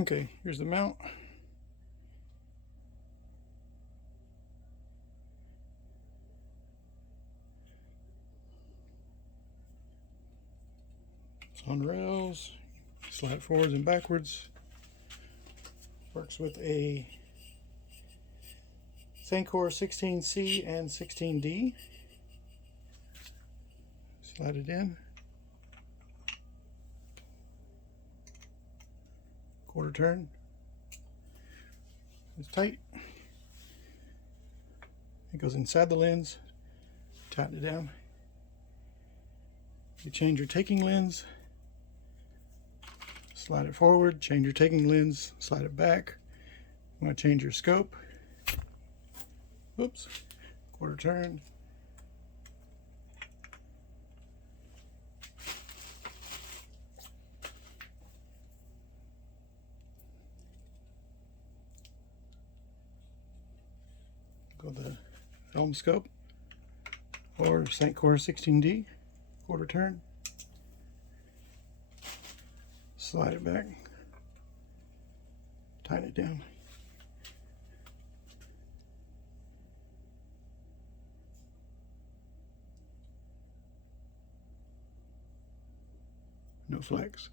Okay, here's the mount. It's on rails. Slide it forwards and backwards. Works with a Sankor 16C and 16D. Slide it in. Quarter turn. It's tight. It goes inside the lens. Tighten it down. You change your taking lens. Slide it forward. Change your taking lens. Slide it back. You want to change your scope. Oops. Quarter turn. Go the Elmoscope or Sankor 16D, quarter turn, slide it back, tighten it down. No flex.